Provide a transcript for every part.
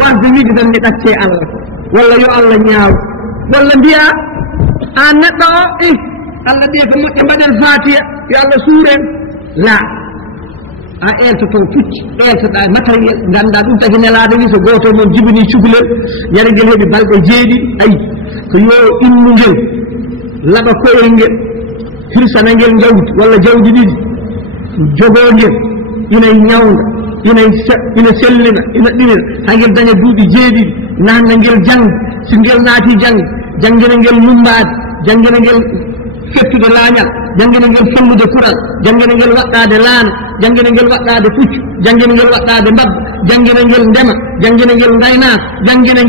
wasde wiide tan mi ɗacce Allah walla yo Allah ñaaw walla mbiya an neɗɗo o Allah ɓiye ko moƴƴe mbaɗen fatiya yo Allah suuren la a eltoto pucci eltoɗa matériel ganduɗa ɗum taki nelaɗo ni so goto moon jibini cukalel yare ngel heeɓi balɗe jeeɗi ayi ko yo innu ngel laɓa koyel ngel hirsana ngel jawdi walla jawdi ɗiɗi jogo ngel ina ñawnga ina sellina ina ɗinira ha ngel daña duuɓi jeeɗiɗi nanna ngel jangde so ngel naati jangguina ngel nummade jangguina ngel fettude laañal jangguina ngel fammude kural jangguina ngel waɗɗade laana jangguina ngel waɗɗade puccu jangguina ngel waɗɗade mbabba jangguina ngel ndema jangguina ngel gaynaka jangguina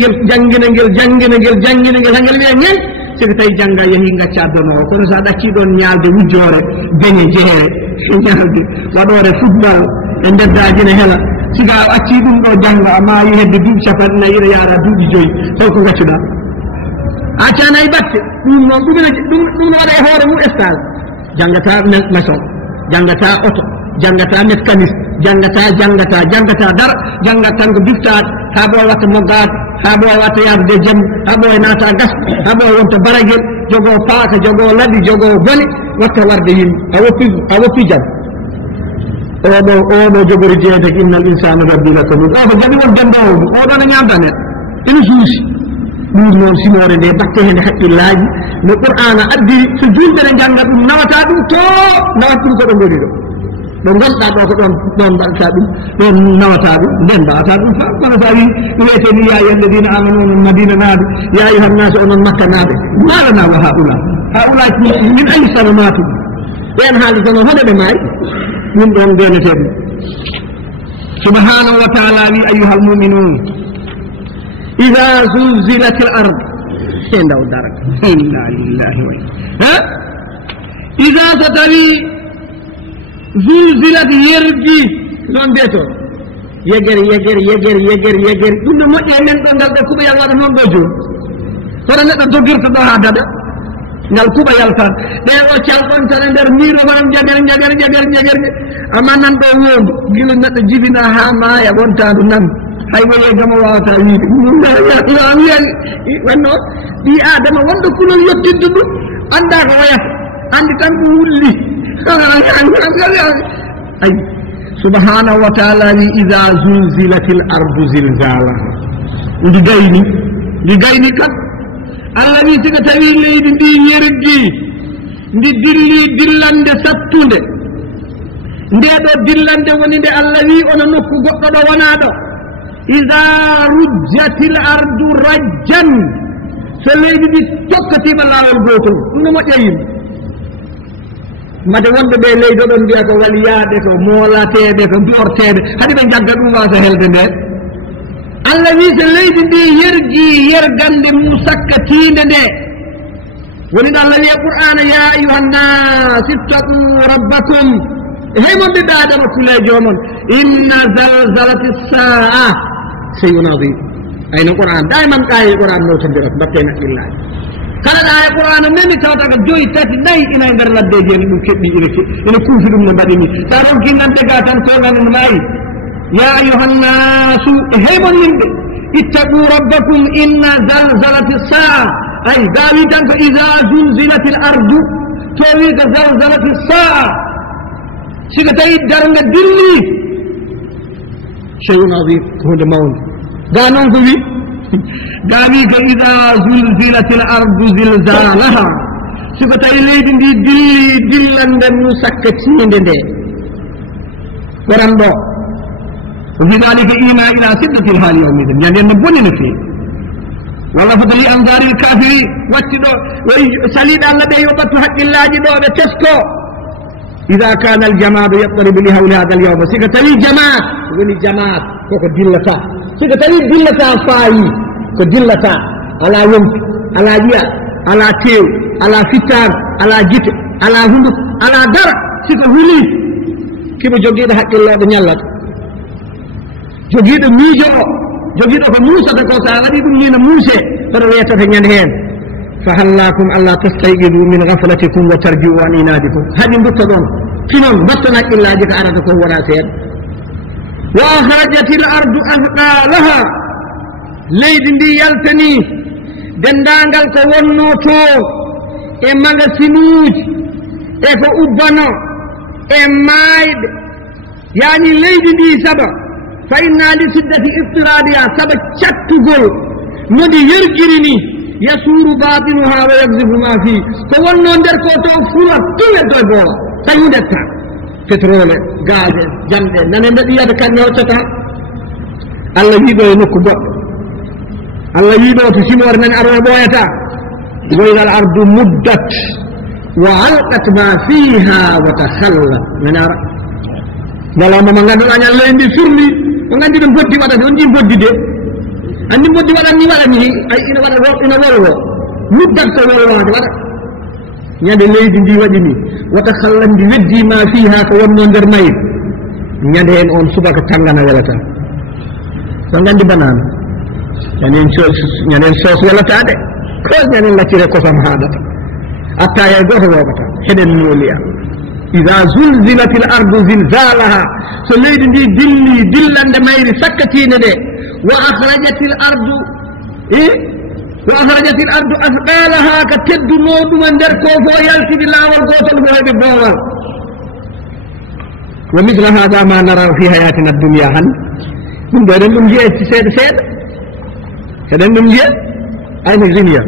ngel ha ngel wiya ñen siko tawi jangga yeehi gacca donowo kono sa ɗacci ɗon ñaalde wujjore beñe jeere ñaalde waɗore football e ndeddajine heela sika a acci ɗum ɗo jangga a maayi hedde duuɓi capanɗe nayi ina yaara duuɓi joyyi holko gaccuɗa a canayi batte ɗum noon ɗum waɗa e hoore mum stage janggata maçon janggata auto janggata mécaniste janggata dara janggat tan ko biftade ha ɓooy watta moggade ha ɓooy watta yaade jamma ha ɓooy naata gasɗo ha ɓooy wonta baragel jogo paaka jogo laɓi jogo bone watta warde yimɓe a woppi jam oɗo jogori jeede innal insana rabbi lakanut o ko jaɓi won dendowo ɗum oɗo ne ñamta neɗɗo ene suusi ɗum noon simore nde batte hende haqqillaji no qur'ana addiri so julɓere jangga ɗum nawata ɗum to nawata ɗum koɗo goni ɗo ɗo gonɗa ɗo ko ɗon mbaɗata ɗum ɗon nawata ɗum nden mbawata ɗum fa kono sa wi wiyete ni ya ayuha alladina amanu onon madina naaɓe ya ayuha nnasu onon makka naaɓe malana wa haula min ayi sanamatu ɓen haalde tono hoɗe ɓe maayi ɗum ɗon benete ɗum subhanahu wa taala wi ayuha almuminun ida zulzilat al ard ndaw darak inna lillahi wa ha ida so tawi zulzilat yergi non mbiyeto yegere ɗum no moƴƴe men ɗo ngal ɗo kuɓayal waɗa noon ɗo joni kono neɗɗo dogirta ɗo ha dada ngal kuɓayal tan ɗen o calɗon tan e nder miiro man jagere amma nan ɗo wondu gila neɗɗo jibina ha maaya wontandu nan hay woye gama wawata wiide wiyani wanno ɓi adama wonɗo kulol yettidde ɗum anda ko wayata andi tan ko wulli ay subhanahu wa taala wi ida zulzilatil ardu zilzalaha ndi gayni kam allah wi siko tawi leydi ndi yergi ndi dilli dillande sattude ndeɗo dillande woni nde allah wi ono nokku goɗɗo ɗo wona ɗo ida rujjatil ardu rajjan so leydi ndi tokkatima laawol gotol ɗum no moƴƴa yimɓe mate wonɓe ɓe leydi oɗon mbiya ko waliyaɓe ko moolateɓe ko mborteɓe haɗi ɓe jagga ɗum wasa helde nde allah wi so leydi ndi yergi yergande mum sakkatinde nde woni ɗo allah wiya qur'ana ya ayuha nnas ittaqu rabbakum hey mon ɓiɓɓe adama kulejo mon inna zalzalati saa shay'un adim ayno qur'an dayman ɗaye qur'an notodirat mbatte haqqillaji kala ɗa e qur'ana memi tawata ko joyi tati nayi ina e nder laddeji ene ɗum keɓɓi ene kuufi ɗum no mbaɗi ni sa ronki gande ga tan togane no mayi ya ayuha nnasu hey mon yimɓe ittaqu rabbakum inna zalzalati saa ay gawi tan ko ida zulzilati l ardu to wi ko zalzalati saa siko tawi darnga dilli shay'un adim ko hunde mawde ga noon ko wi ga wi ko ida zulzilat l ardu zilzalaha siko tawi leydi ndi dilli dillande mum sakkatinde nde waran ɗo وفي ذلك إيماء إلى سدة الحال يومئذ يعني نبني نفيه والله فتلي أنظار الكافرين واتدو سليد الله بي وبطل حق الله جدو بتسكو إذا كان الجماد يضطرب لهول هذا اليوم سيكتلي جماد وني جماد كوكو دلتا سيكتلي دلتا فاي كدلتا على يمك على جيا على تيو على فتار على جيت على هندق على درع سيكو هولي كيف جوجيد حق الله بنيالك jogiiɗo miijo o jogiiɗo ko muusata ko sa waɗi ɗum ni no muuse kono wiyetata ñande heen fa hallakum alla tastayqidu min gaflatikum wa tarjiu an inadikum haɗi dutta ɗon sinon mbatton haqqillaji ko arata ko wona seeɗa wa akhrajat l ardu ahqalaha leydi ndi yaltani dendaangal ko wonno to e magasinuuji e ko ubbano e maayɗe yani leydi ndi saba fa inna li siddati iftiradiha saba cattugol nodi yergiri ni yasuru batinuha wa yakzibu ma fi ko wonno nder ko to fura tuweddo e boowa tañudetta pétrole gaz jamɗe nane mbeɗi yiyata kanne hoccata allah wiiɗo e nokku goɗɗo allah wiiɗo to simore nani aɗa e ɓooyata وإذا الأرض مدت وعلقت ما فيها وتخلت من أرى ولا ما مغنى أن يلين دي فرني وغنى دي بودي ولا دي بودي دي أني بودي ولا ني ولا ني أي إنا ولا مدت ولا ولا ñande leydi ndi waɗi ni wata khallandi weddi ma fiha ko wonno nder mayri ñande en on subaka tangana welata so gandi banana ñanen sos welata de ko ñanen laccire kosam haɗata attaye goto woɓata heɗen mooliya ida zulzilat l ardu zilzalaha so leydi ndi dilli dillande mayri sakkatine ɗe wa akhrajat l ardu وأخرجت الأرض أثقالها كتد مود من دركو فو يلتي بالله والقوتل فو ببوال ومثل هذا ما نرى في حياتنا الدنيا هن من دون نمجي سيد نمجي أين الدنيا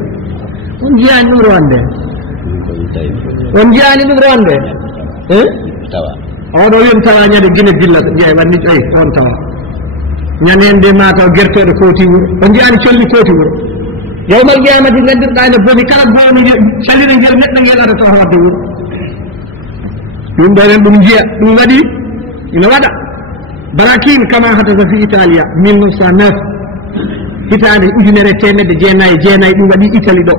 نمجي أين نمروان ده نمجي أين نمروان ده توا أولا يوم توا نيا جنة جلة جاي واني أي أون توا نيا نيا ما توا جرتو دكوتي نمجي أين شلي كوتي يوم القيامة نقدر أن بني كان بوني شلنا نجر نتنا نجر على تهوى دور يوم دارين بنجيا بنغادي إن ودا براكين كما حدث في إيطاليا 1909 إيطاليا إجنري تيمد جيناي بنغادي إيطالي دو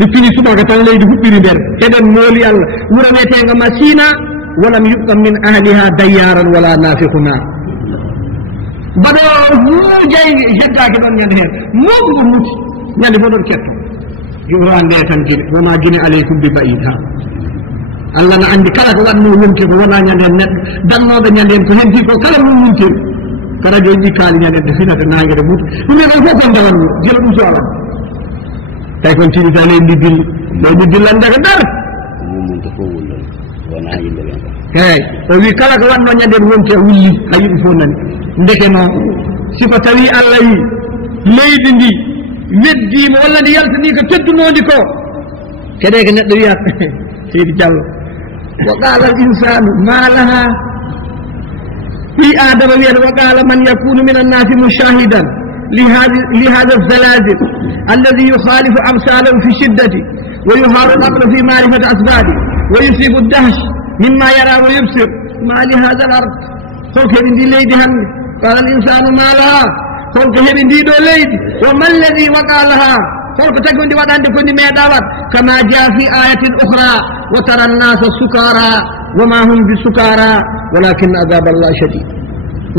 لفيني سبا كتان لي دي بيري بير كدن مولي الله ورمي تينغ مسينا ولم يبقى من أهلها ديارا ولا نافقنا بدو مو جاي جدا كدن ينهر مو بموت ñande fo ɗon ketto juro ande tan guine wona guine aleykum bi baida allah no andi kala ko waɗno wonti ko wona ñande en neɗɗo dannoɗo ñande en ko henti ko kala mum wontir ko radio ji kaali ñande en de finata nangede mutu ɗum en on fof kon dawanno jelo ɗum so alan tawi kon tiɗi tan en ɗi dillande ko dar eyyi o wi kala ko waɗno ñande en wonti a wulli ha yimɓe fof nani ndeke noon siko tawi allah yi leydi ndi weddima walla ndi yaltani ko teddunodi ko kede ko neɗɗo wiyat seydi diallo wa qala al insanu ma laha fi adama wiyata wa qala man yakunu min annasi mushahidan li hada الزلازل الذي يخالف امثاله في الشدة ويهار الامر في معرفة اسبابه ويصيب الدهش مما يرى ويبصر ما لهذا الارض فوق هذه ليدي هم قال الانسان ما لها فوق هذه ليدي وما الذي وقع لها فوق تكون دي ودان كوني ميداوات كما جاء في آية أخرى وترى الناس سكارى وما هم بسكارى ولكن عذاب الله شديد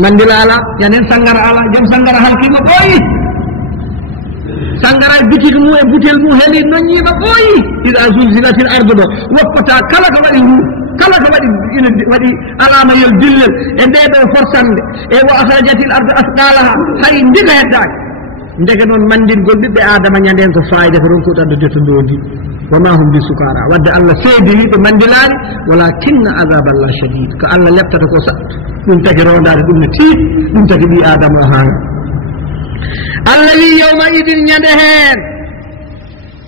من دلالا يعني سنغر على جم سنغر حلقي بوي سنغر بيتيك مو بوتيل مو هلي نوني بوي إذا زلزلت الأرض وقتا كلا kala ko waɗi alama yel dillel e ndeɗo forsande e wo akhrajat l ardu asqalaha hay ndiga heddaki ndege noon mandingol ɓiɓɓe adama ñanden ko fayida ko ɗon ko ɗaddo to ndondi wama hum bi sukara wadde allah seedi wiɓe mandilani walakinna adab allah shadid ko allah leptata ko saɗto ɗum tagi rondade ɗum ne tiiɗ ɗum tagi ɓi adama o haala allah wi yawma idin ñande heen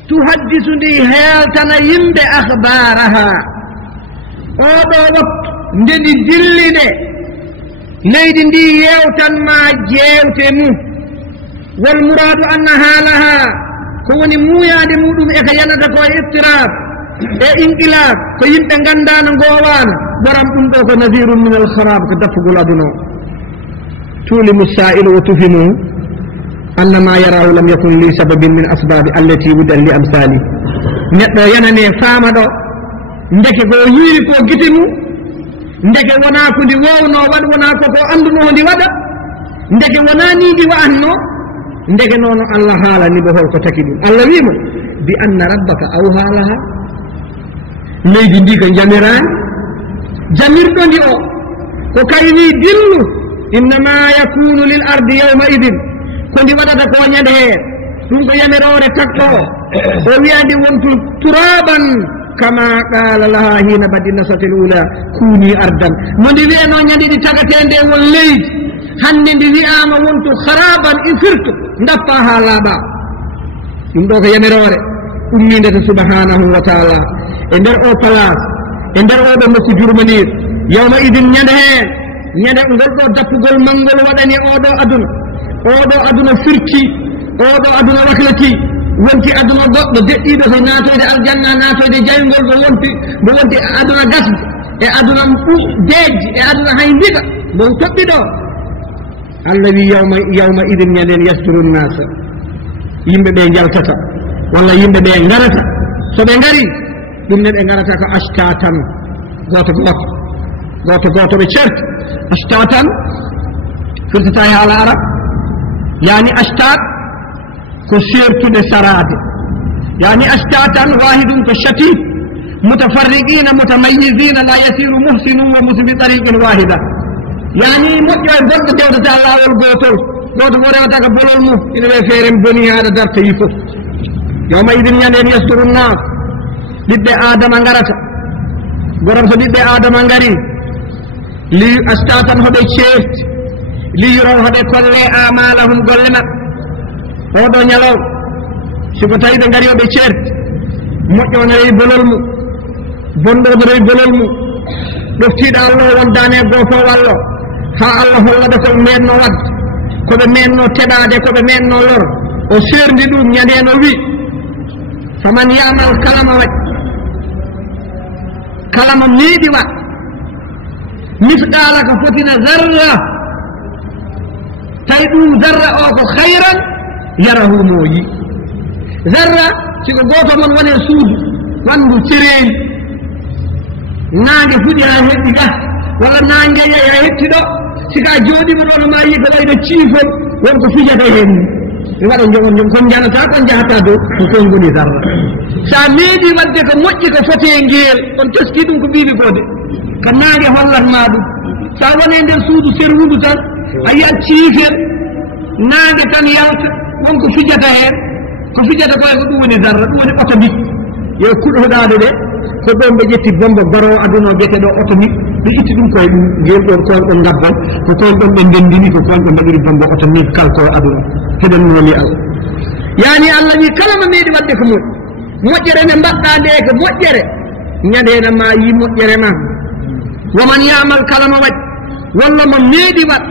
tuhaddisu ndi heeltana yimɓe akhbaraha oɗo waktu ndeɗi dillide leydi ndi yewtanma jewte mum wal muradu anna haalaha ko woni muuyade muɗum e ko yanata ko iftirab e inqilab ko yimɓe gandano gowano boram ɗum ɗo ko nadirum min al kharab ko daffugol aduna o tulimu sailu wa tuhimu anna ma yarahu lam yakun li sababin min asbabi allati wudan li amsali neɗɗo yanane faama ɗo ndeke ko yiiri ko gite mum ndeke wona ko ndi wowno waɗ wona koko anduno ndi waɗa ndeke wona ni ndi wa'atno ndeke noon allah haalani ɓe holko taki ɗum allah wima bi anna rabbaka aw haalaha leydi ndi ko jamirani jamirɗo ndi o ko kayni dillu innama yakunu lil ardi yawma idin ko ndi waɗata ko ñande he ɗum ko yamirore takko o wiyandi wontu turaban kama qala laha hina badi nasatil ula kuni ardan mo ndi wiyano ñande ɗi tagatende won leydi hande ndi wiyama wontu haraban ifirtu dappa ha laaɓa ɗum ɗo ko yamirore ummidete subhanahu wa taala e nder o place e nder oɗo nokku jurmanir yawma idin ñande heen ñande ngol ɗo dappugol mangol waɗani oɗo aduna firti oɗo aduna waklati wonti aduna goɗɗo deɗɗiɗo to natoyde aljanna natoyde jaygol mo wonti aduna gasde e aduna deejji e aduna hay ndiga mon toɓɓi ɗo allah wi yawma idin ñanden yasturu nnasa yimɓe ɓe jaltata walla yimɓe ɓe garata so ɓe ngari ɗum ne ɓe garata ko ashtatan goto ɓe certi ashtatan firtata e haala arab yani ashtat ko sertude sarade yani ashtatan wahidum ko shati mutafarriqina mutamayyizina la yasiru muhsinun wa musbi tariqin wahida yani moƴƴo e goɗɗo dewdata lawol gotol goto mo rewata ko bolol mum ina ɓe feere boni haɗa darta yi fof yawma idin ñanden yasturu nnas ɓiɓɓe adama garata gorom so ɓiɓɓe adama ngari li astatan hoɓe ceefti liyuron hoɓe kolle amalahum golle maɓɓe oɗo ñalow siko tawi ɓe ngari oɓe ceerti moƴƴo ne rewi bolol mum bonɗoɗo rewi bolol mum ɗoftiɗo allah wondane goo fof wallo ha allah hollata koɓe menno wadde koɓe menno teɗade koɓe menno lor o serdi ɗum ñandeno wi faman yamal kalama waɗi kalama meeɗi wat misqala ko fotina zarra tawi ɗum zarra o ko hayran yarahu mo yi zarra siko goto mon wone suudu wandu cereeli nange fuɗi ha heɗɗi ga walla nange yeyi ha hetti ɗo sika jooɗima ɗo no ma yi ko wayno ciifol wonko fijata hen mi waɗa jogon jom kon janata kon jahata dow ko kon goni zarra sa meeɗi wadde ko moƴƴi ko fote ngeel on teski ɗum ko ɓiɓi kode ko nange hollatma ɗum sa wone nder suudu serwudu tan a yiyat ciifel nange tan yalta wonko fijata hen ko fijata koye ko ɗum woni zarra ɗum woni automique yo kuɗoɗade ɗe ko ɗon ɓe ƴetti bombo barowo aduna o biyeteɗo automique ɓe itti ɗum koye ɗum ngel ɗon koon ɗon gabbal ko koon ɗon ɓe ndendini ko koon ɓe mbaɗiri bombo automique kalkoye aduna heɗen woni allah yani allah wi kala mo meeɗi wadde ko moƴƴere nde mbaɗɗa nde ko moƴƴere ñandena ma yi moƴƴere ma woman yamal kala mo waɗi walla mo meeɗi waɗ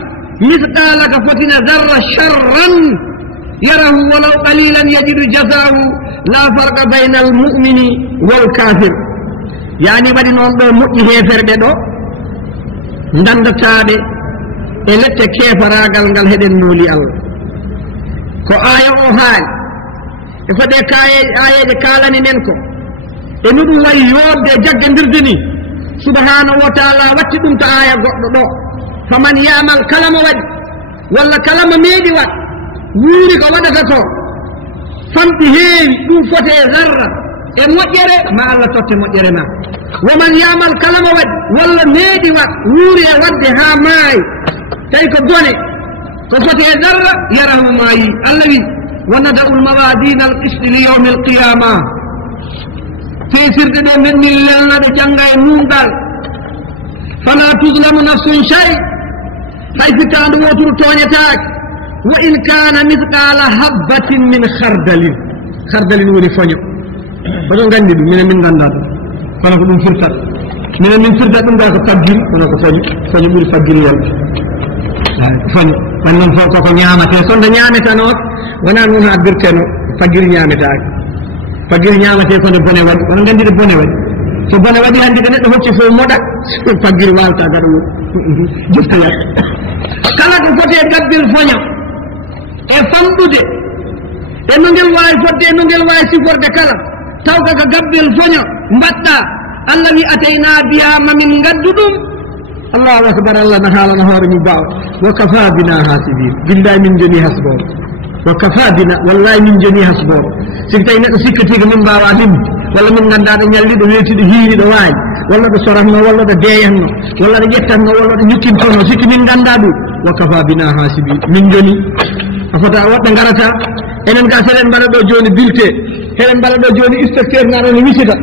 misqala ko fotina zarra charran yarahu walaw qalilan yajidu jazahu la farqa bayna almumini walkafir yani waɗi noon ɗo moƴƴi heferɓe ɗo dandataɓe e lette kefaragal ngal heɗen nooli allah ko aya o haali e fode ayeje kalani men ko e no ɗum wayi yodde jaggandirde ni subhanahu wa taala watti ɗum to aya goɗɗo ɗo faman yamal kala mo waɗi walla kala mo meeɗi waɗ wuuri ko waɗata ko famɗi heewi ɗum fote zarra e moƴƴere ma allah totte moƴƴere ma woman yamal kala mo waɗi walla meeɗi waɗ wuuri e wadde ha maayi tawi ko bone ko fote zarra yarahu maayi allah wi ونضع الموازين القسط ليوم القيامة في سرد من لنا جنگا موندال فلا تظلم نفس شيء حيث كانوا وتر تونيتاك وإن كان مثقال حبة من خردل ولي فنيو بدون غاندي من غاندات فانا ko dum firtat min firtat dum da ko fajjiri kono ko fani buri fajjiri yalla fani non fa ko ñaamate sonde ñaamete no wona non addirteno fajjiri ñaametaake fajjiri ñaamate ko ne bone waɗi wono gandide bone waɗi so bone waɗi hannde ko neɗɗo hocci fof moɗa fajjiri wawta gaɗa mum joftoya kala ko foti e gabbil foña e famɗude e no ngel waawi fodde e no ngel waawi siforde kala taw kaka gabbil foña mbaɗɗa allah wi atayna biya mamin ngaddu ɗum allahu akbar allah no haalana hoore mum baawa wa kafa bina hasibin billahi min joni hasboro wa kafa bina wallahi min joni hasboro siki tawi neɗɗo sikkatiga min mbawa limde walla min gandaɗo ñalliɗo weetiɗo hiiriɗo waawi walla ɗo soratno walla ɗo deeyanno walla ɗo ƴettanno walla ɗo ñukkintono sikki min ganda ɗum wa kafa bina hasibin min joni afota wadde garata enen ga seɗen mbaɗa ɗo joni bilte heɗen mbaɗa ɗo joni inspecteur ngaɗo ne wisita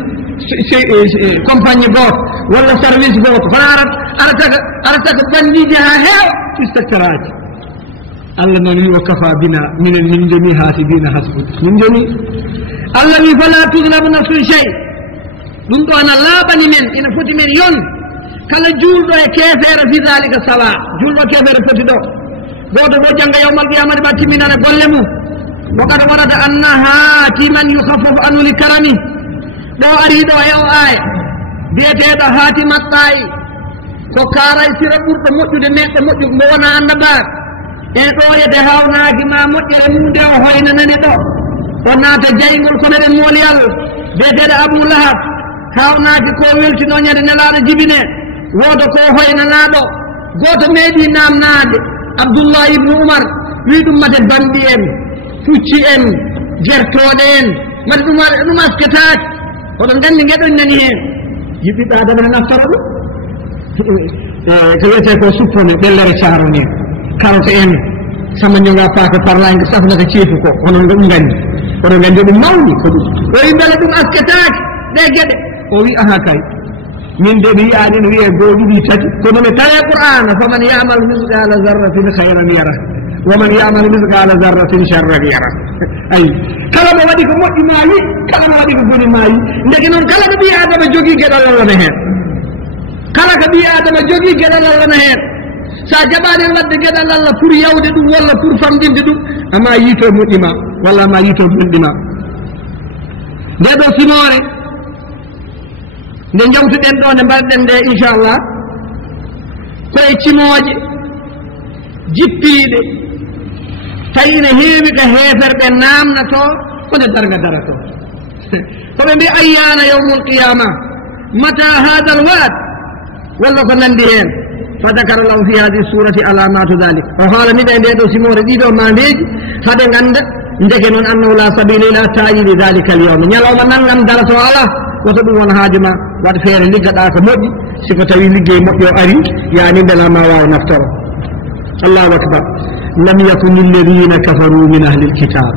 compagnie goto walla service goto kono arata ko bandiji ha heewa inspecteur aji Allah noon wi wa kafa bina minen min joni hasibina hasbu min joni Allah wi fala tuzlamu nafsun shay ɗum ɗo ana laaɓani men ina foti men yon kala julɗo e kefere fi dalika sawa julɗo kefere foti ɗo goto ɗo jangga yawmal qiyamati ɓa timminana golle mum وقد ورد أن هاتما يخفف عنه لكرمه ɗo ari ɗo e o aya biyeteɗo hatim attayi ko karay sira ɓurɗo moƴƴude neɗɗo moƴƴu mo wona annabaɓe e ɗo yede hawnaki ma moƴƴere munde o hoynanani ɗo o naata jaygol kono eɗen mooli Allah biyeteɗo Abou Lahab hawnaki ko weltino ñande nelaɗo jibine wodo ko hoynanaɗo goto meeɗi namnade Abdoullah ibnu Oumar wi ɗum mate bambi en fucci en jertoɗe en mate ɗum asketaki oɗon gandi gueɗon nani hen yiɓɓiɓe adama ne naftara ɗum ko wiyete ko suppone ɓellere carone karoto en sama jonga paaka parlague safnata ceefu ko onon ɗum gandi oɗon gandi ɗum mawni ko ɗum o wi beele ɗum asketaki ɗe gueɗe o wi aha kay min de mi yiyaɗi no wiye goo ɗiɗi tati kono mi tawe qur'ana faman yamal misqala zarratin hayran yara waman yamal misqala zarratin sharran yara ayi kala mo waɗi ko moƴƴi ma yi kala mo waɗi ko boni ma yi ndeke noon kala ko ɓi adama jogui gueɗal Allah ne hen kala ko ɓi adama jogui gueɗal Allah ne hen sa jaɓani wadde gueɗal Allah pour yawde ɗum walla pour famdinde ɗum ama yiito moƴƴima walla ama yiito bonɗima nde ɗo simore nde jawtuɗen ɗo nde mbaɗɗen nde inchallah koye cimoje jippiɗe tawi ne heewi ko heeferɓe namnato kone darga darato koɓe mbi ayyana yawmul qiyama mata hada al wa'd walla ko nandi hen fa dakara lahu fi hadihi surati alamatu dhalik o haalaniɓe nde ɗo simore ɗiɗo mandeji haɓe ganda ndeke noon annahu la sabila ila tayidi dhalika al yawm ñalawma nanngam darato ala woto ɗum won haaju ma waɗa feere liggaɗa ko moƴƴi siko tawi liggey moƴƴo ari yani beela ma wawa naftoro allahu akbar lam yakun alladina kafaru min ahli alkitab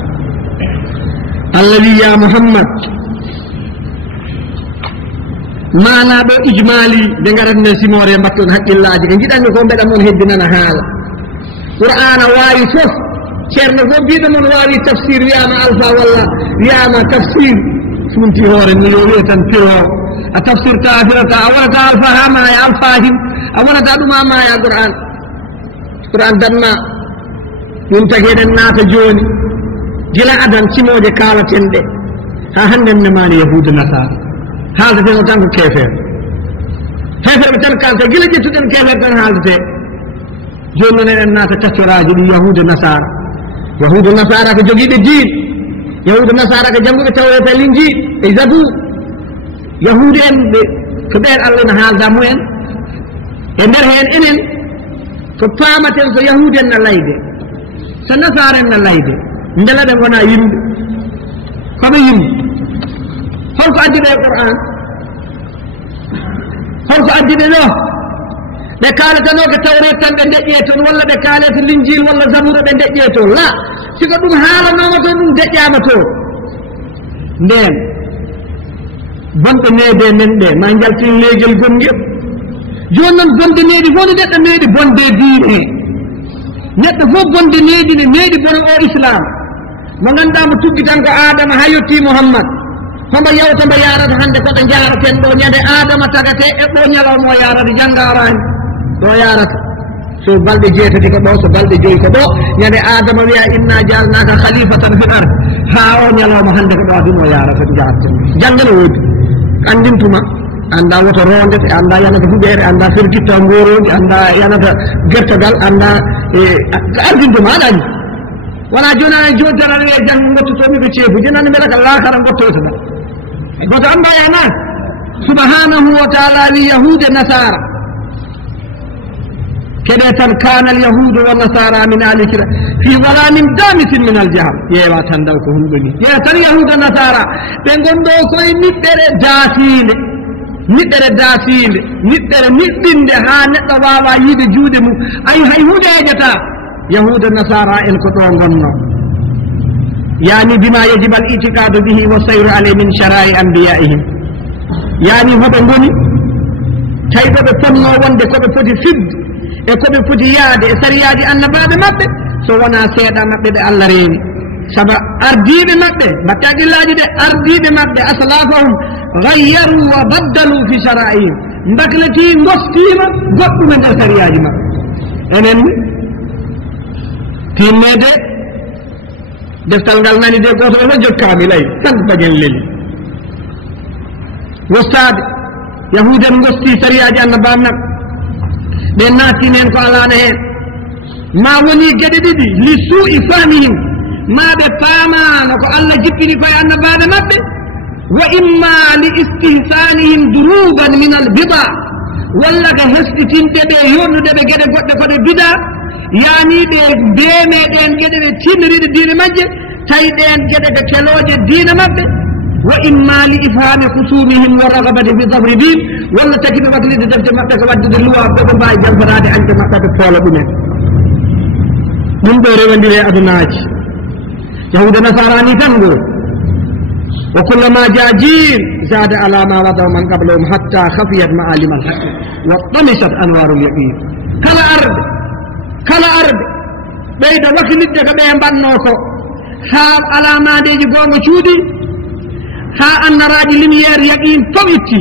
allah wi ya muhammad mana ɗo ijmali nde garatne simore mbatton haqqillaji ko jiɗanmi ko mbeɗa moon heddinana haala qur'ana wawi fof ceerno fof mbiɗo moon wawi tafsir wiyama alpha walla wiyama tafsir funti hoore no yo wiye tan piro a tafsirta a firata a wonata alpha ha maya alphahim a wonata ɗum ha maya qur'an danma ɗum tagi eɗen naata joni gila adan cimoje kalaten ɗe ha hannden nemani yahude nasara haaldeten o tan ko kefere hefeɓe tan kalta gila ƴettuɗen kefere tan haaldete joni noon eɗen naata tafsiraji ɗi yahude nasara ko joguiɓe diin yahude nasara ko jannguɓe tawreta linjil e zabur yahude en ɓe ko ɓen Allah ne haalda mumen e nder hen enen ko paamaten so yahude en na layde so nasara en na layde ndela ɗe gona yimɓe koɓe yimɓe holko addi ɓe qur'an holko addi ɓe ɗo ɓe kalatano ko tawret tan ɓe deƴƴe toon walla ɓe kaalete linjil walla zabura ɓe deƴƴe toon la siko ɗum haalanoma toon ɗum deƴƴama toon nden bonɓe meede men ɓe ma jaltin leegel gongel joni noon bonde meeɗi fof no neɗɗo meeɗi bonde diine neɗɗo fof bonde meeɗi ne meeɗi bono o islam mo ganduɗa mo tuggi tan ko adama ha yetti mouhammad homo yawta mbo yarata hande koɗo jaraten ɗo ñande adama tagate e ɗo ñalawmo yarata janggarani ɗo yarata so balɗe jeetati ko ɗo so balɗe joyi ko ɗo ñande adama wiya inna jalnaka khalifatan fil ard ha o ñalawma hande ko ɗo adino yarata jaraten janggal woodi andintuma anda woto rondete anda yanata huɓere anda fergitta ngorodi anda yanata gertogal anda ko ardintuma aɗani wona joni ana jodditata wiye janggo gottotomi ko ceefu jonani mbeɗa ko lakara gottotoma goto anda yana subhanahu wa taala wi yahude nasara keɗe tan kana al yahudu wa nasara min alikira fi walamin damisin min al jaham ƴeewa tan daw ko hunɗoni ƴeewa tan yahuda nasara ɓe gonɗo koye niɗɗere daasinde niɗɗere niɗɗinde ha neɗɗo wawa yiide juuɗe mum ayi hay hunde heƴata yahuda nasara en ko ɗo gonno yani bima yajib al itikadu bihi wa sayru alayhi min shara'i anbiya'ihim yani hoɓe ngoni tawi ɓe ponno wonde koɓe foti fidde e koɓe foti yaade e sariyaji annabaɓe maɓɓe so wona seeɗa maɓɓe ɓe Allah reeni saba ardiɓe maɓɓe mbatte aqillaji de ardiɓe maɓɓe aslafahum gayyaru wa baddalu fi shara'ihim mbaklati gostima goɗɗum e nder sariyaji maɓɓe enen tinnede deftal ngal nani de goto ɓe jokkami lay tan baƴen leli wostade yahuden gosti sariyaji annabaɓe maɓɓe ɓe nattinen ko alano hen ma woni gueɗe ɗiɗi li su'i famihim ma ɓe paamano ko Allah jippini koye annabaɓe maɓɓe wa imma li istihsanihim duruban min al bida walla ko hestitinde ɓe yonnude ɓe gueɗe goɗɗe koɗe bida yani ɓe mbemeɗen gueɗe ɓe tinniriɗe diine majje tawi ɗen gueɗe ko keloje diine maɓɓe wa imma li ifhami khusumihim wa ragabati fi dafri din walla tagi ɓe waklide defte maɓɓe ko waddude luwa ɓeɓe mbawi jalbanade añde maɓɓe ɓe poola ɗumen ɗum ɗo rewandire adunaji yahuda nasarani tan ngo wa kullama jaa jil zada ala ma wadaw man qablahum hatta khafiyat ma'alim al-haqq wa tamisat anwaru al-yaqin kala arde ɓeyda waklidde ko ɓe mbanno ko ha alamadeji gonga cuuɗi ha annaraji lumiére yaqin fof itti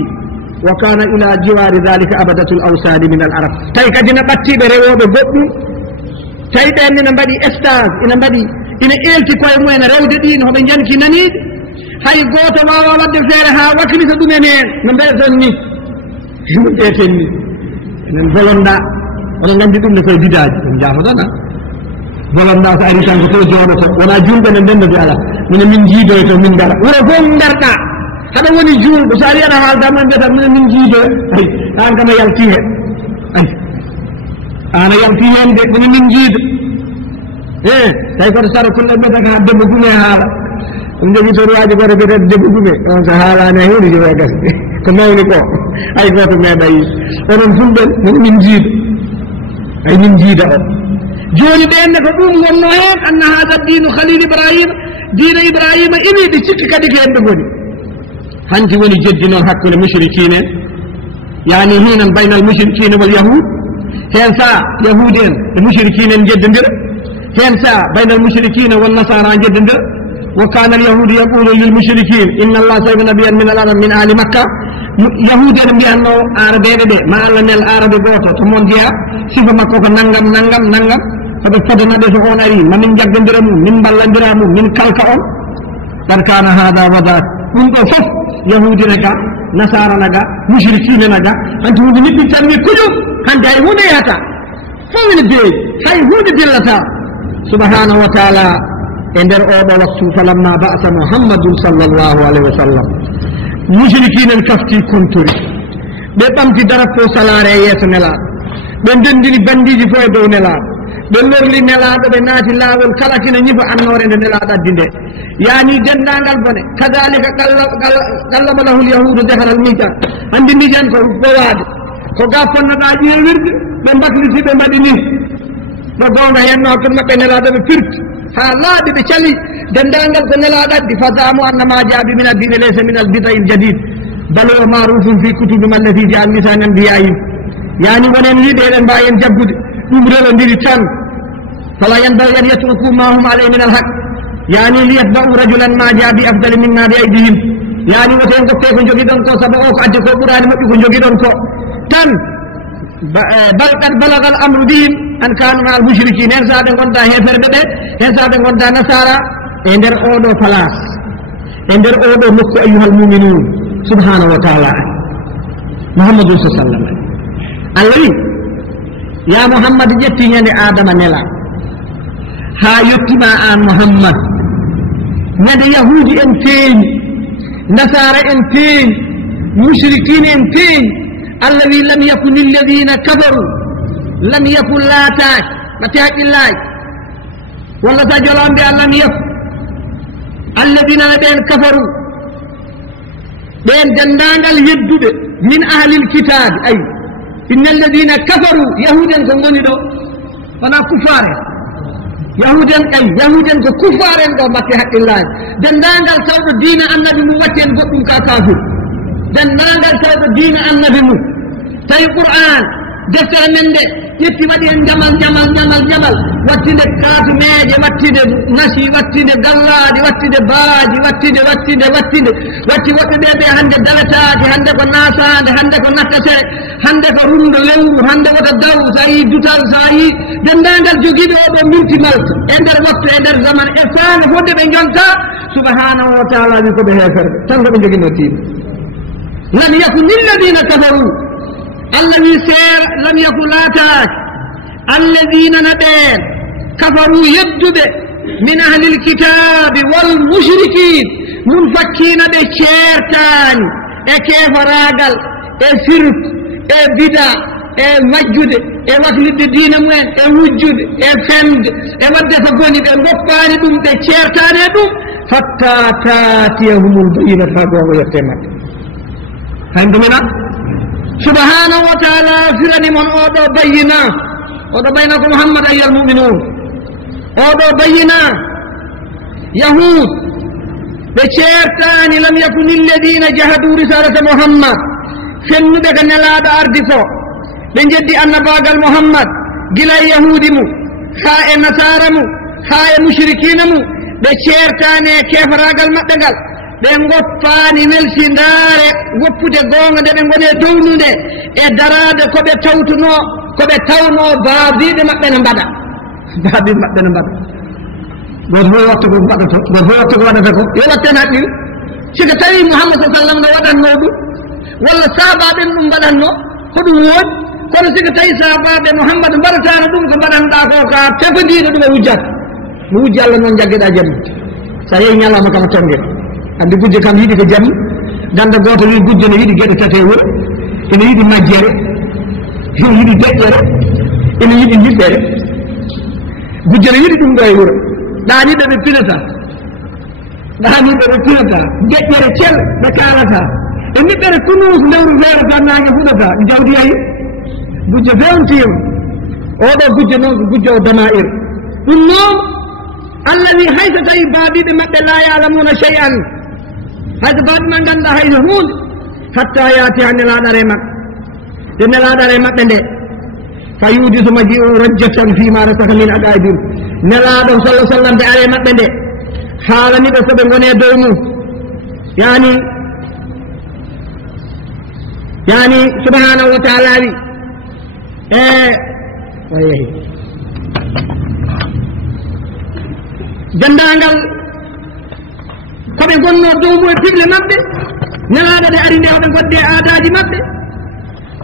wa kana ila jiwari dhalika abadatu al-awsani min al-arab tawi kadi no ɓattiɓe rewoɓe goɗɗum tawi ɓen ina mbaɗi stage ina mbaɗi ina elti koye mumen rewde ɗin hoɓe janki naniɗe hay goto wawa wadde feere ha waklita ɗumen hen no mbiyeten ni no mbiyeten ni enen volonda oɗon gandi ɗum ne koye bidaji ɗum jafoɗon a volonda so ari tan ko to jooɗoto wona julɓe ne ndenda bi ala minen min jiidoy to min gara wuro fof garɗa haɗa woni julɓe so ari aɗa haalda men mbiyata minen min jiidoy ay an kam a yalti hen ay an a yalti hen de minen min jiido tawi koto sara kulle mbiyata ha debbo gume haala ɗum jogui toon waaji goto mbiyete debbo gume on so haalani a hewni jogo gasde ko mawni ko hay goto meeɗa yi onon fulɓen minen min jiido ay min jiida o joni ɓenne ko ɗum wonno hen anna hada dinu khalil ibrahima dina ibrahima iniɓe cikki kadi ko henɓe goni hanti woni jeddi noon hakkude mushrikine en yani hinan bayna al mushrikine wal yahud hen sa yahudi en e mushrikine en jeddodira hen sa bayna al mushrikine wal nasara jeddodira wa kana al yahudu yaqulu lil mushrikin inna allah sayyidu nabiyyan min al arab min ahli makkah yahudi en mbiyanno arabeɓe ɓe ma Allah nel arabe goto to mon jeeya sifa makko ko nangam nangam nangam koɓe fodanaɓe so on ari mamin jaggodira mum min ballandira mum min kalka on qad kana hada wadat ɗum ɗo fof yahudi naga nasara naga mushrikine naga hanti hunde niɓɓi tan wi kuƴum hande hay hunde yahata fof ene beeyi hay hunde dillata subhanahu wa taala e nder oɗo waktu falamma ba'sa muhammadun sallllahu alayhi wa sallam mushrikine en kafti kontori ɓe ɓamti darappo salare e yeeso nelaɗo ɓe ndendini bandiji fof e dow nelaɗo ɓe lorli nelaɗo ɓe naati laawol kala kina ñifa annore nde nelaɗo addi nde yani dendagal bone kadalika qallaba lahu lyahudu dehara al mijan andi mijan ko ɓowade ko ga fonnoɗa ƴeewirde ɓe mbakliti ɓe mbaɗi ni ɗo gonga henno hakkude maɓɓe nelaɗo ɓe firti ha laaɓi ɓe cali dendagal ko nelaɗo addi fasamu annama jaabi min addine laysa min al bida il jadid bal huwa marufum fi kutubi allati jaa lisani anbiya'ihim yani wonen wiɓe eɗen mbawi en jaggude ɗum rewodiri tan fala yanbaghi an yatruku ma hum alayhi min al haq yani liyatba'u rajulan ma jaa bi afdali minna bi aydihim yani woten goppe ko jogiɗon ko saabu o ko adde ko ɓurani moƴƴi ko jogiɗon ko tan bal qad balaga al amru bihim an kanu ma al mushrikin hen sa ɓe gonta heferɓe ɓe hen sa ɓe gonta nasara e nder oɗo place e nder oɗo nokku ayyuhal muminun subhanahu wa taala muhammadu sallam allah wi ya muhammad ƴetti ñande adama nela ha yettima an muhammad ñande yahudi en teeñi nasara en teeñi mushrikine en teeñi allah wi lam yakun alladina kafaru lam yakun laataaki mate haqqillaji walla sa jolombe a lam yakun alladina ne ɓen kafaru ɓen dendagal yedduɓe min ahlil kitabi ayi inna alladina kafaru yahuden ko goni ɗo wona kufare yahuden ko kufar en ɗo mbatte haqqillaji dendagal tawɗo diina annabi mum watti en goɗɗum ka kafir dendagal tawɗo diina annabi mum tawi qur'an deftere men nde ƴetti waɗi en jamal wattinde katumeje wattinde nasi wattinde gallaji wattinde baaji wattinde watti woɓɓe ɓe hande dalataji hande ko nasade hande ko nattete hande ko rundo lewru hande woto daw sa yi dutal sa yi dendagal joguiɓe oɗo multimal e nder waktu e nder zaman e faano fodde ɓe jonta subhanahu wa taala wi koɓe heferɓe tan koɓe joguino tiiɗo lam yakun lilladina kafaru allah wi seera lam yakun laataake alladina naɓeen kafaru yedduɓe min ahli lkitabi wal mushrikin mun fakkiina ɓe ceertaani e keefaragal e sirk e bida e majjude e waklidde diina mumen e wujjude e femde e wadde ko goni ɓe goppaani ɗum ɓe ceertaani e ɗum hatta taatiyahumul bayinat ha gonga yette maɓɓe hayndumena subhanahu wa taala firani mon oɗo bayina ko muhammad ayyuhal mu'minun oɗo bayina yahud ɓe ceertani lam yakun alladina jahadu risalata muhammad fennuɓe ko nelaɗo ardi ko ɓe jeddi annabagal muhammad gila e yahudi mu ha e nasara mu ha e mushrikina mu ɓe ceertani e kefaragal maɓɓe ngal ɓe goppani welsindaare woppude goonga nde ɓe goni e downude e darade koɓe tawno baabiɓe maɓɓe ne mbaɗa baabiɓe maɓɓe ne mbaɗa goto fof watta ko mbaɗata goto fof watta ko waɗata ko yo watten haqqil siko tawi mouhammad sa sallam no waɗanno ɗum walla sahabaɓen ɗum mbaɗanno ko ɗum woodi kono siko tawi sahabaɓe mouhammad mbaɗatano ɗum ko mbaɗanɗa ko ka tefodiɗo ɗum e wujjata mo wujji allah noon jaggueɗa jamma sa yeehi ñalawma kama tongueɗa andi gujjo kam yiɗi ko jammi ganda goto wi gujjo ne yiɗi gueɗe tati e wuuro ene yiɗi majjere ene yiɗi deƴƴere ene yiɗi yiɗɗere gujjo ne yiɗi ɗum ɗo e wuuro ɗaniɓe ɓe pinata deƴƴere cel ɓe kalata e niɓɓere kunus lewru feere tan nangue fuɗata jawdi yayi gujjo fewntima oɗo gujjo noon ko gujjo o dama'ir ɗum noon allah wi hayso tawi baabiɓe maɓɓe la yalamuna chey an hayso baaɓe ma ganda hayso hunde hatta yaati ha nelaɗare maɓɓe nde nelaɗare maɓɓe nde fa yuudi so maji o rajjatan fima rasaka min aqaidin nelaɗo sallah sallam nde are maɓɓe nde haalaniɓe koɓe gone dow mum yani subhanahu wa taala wi wayehi dendagal koɓe gonno dow mum e pible maɓɓe nelaɗo ɗe ari nde oɓe godde aadaji maɓɓe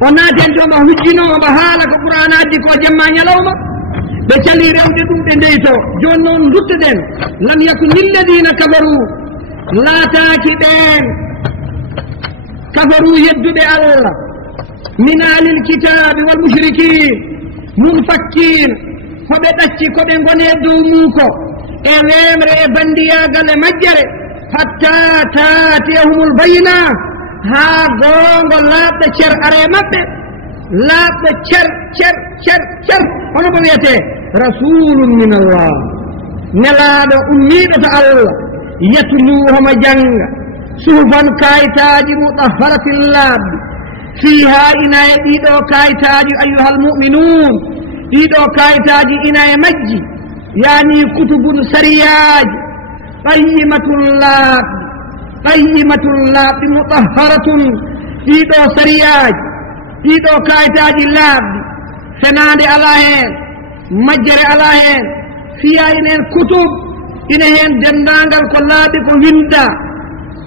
o naati hen tooma hujjino omo haala ko qur'an addi ko jemma ñalawma ɓe cali rewde ɗum ɓe ndeyto joni noon duttoɗen lam yakun lilladina kafaru laataaki ɓen kafaru yedduɓe allah min alil kitabi wal mushrikin mun fakkin koɓe ɗacci koɓe gone dow mum ko e wemre e bandiyagal e majjere hatta taatiyahumul bayina ha gongo laaɓɗo cer are maɓɓe laaɓɗo cer hono ko wiyete rasulum min allah nelaɗo ummiɗo to allah yatluhomo janga suhufan kayitaji mutahharatin laaɓɗi fiha ina e ɗiɗo kayitaji ayyuhal mu'minun ɗiɗo kayitaji ina e majji yani kutubun sariyaji qayyimatun laaɓɗi mutahharatun ɗiɗo sariyaji ɗiɗo kayitaji laaɓɗi fenade ala hen majjere ala hen fiya ina hen kutub ina hen dendagal ko laaɓi ko winda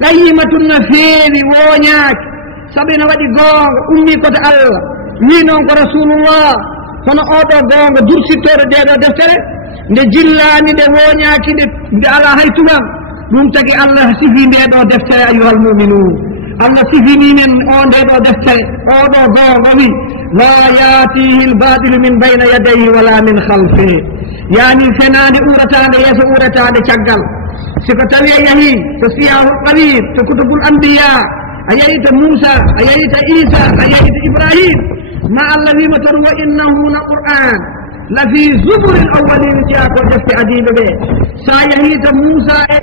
qayyimatun no feewi woñaki sabu ina waɗi goonga ummi koto allah wi noon ko rasulullah kono oɗo goonga dursittoɗo ɗeɗo deftere nde jillani nde woñaki nde ala hay tubam ɗum tagi allah sifi ndeɗo deftere ayyuhal muminun allah sifininen o ndeɗo deftere oɗo goonga wi la yatihi lbatilu min bayna yadayhi wala min halfihi yani fenade uratade yeeso uratade caggal siko tawi a yahi to siyahul qawir to kutubul anbiya a yeyita moussa a yeyita isa a yeyita ibrahim ma allah wima toon wa innahu la qur'an lafi zuburil awwalin jeya ko defte adiɓe ɓe sa yahita Moussa e